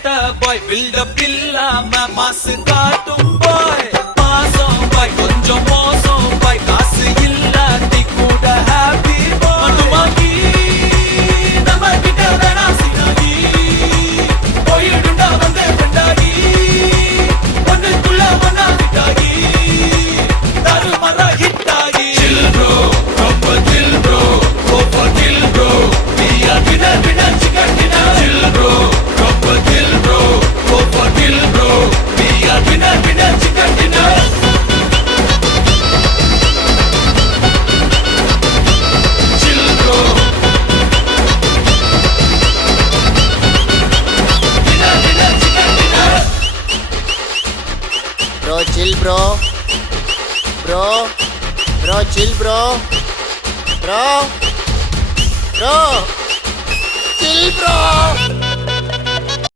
கேட்ட பாய் பில்டப் இல்லாம மாசு காட்டும் பாய் மாசம் பாய் கொஞ்சம் மோசம் பாய் காசு இல்லாட்டி கூட ஹாப்பி பாய் துமாக்கி நம்ம கிட்ட வேணா சினாகி போயிடுண்டா வந்தே பெண்டாகி ஒன்னுக்குள்ள ஒன்னா விட்டாகி தாரு மர ஹிட்டாகி chill bro ரொம்ப chill bro go for kill bro we are winner chicken dinner chill bro ரொம்ப chill bro go for kill bro we are winner chicken dinner chill bro winner chicken dinner Bro, chill, bro. Bro, chill, bro. Bro, chill, bro.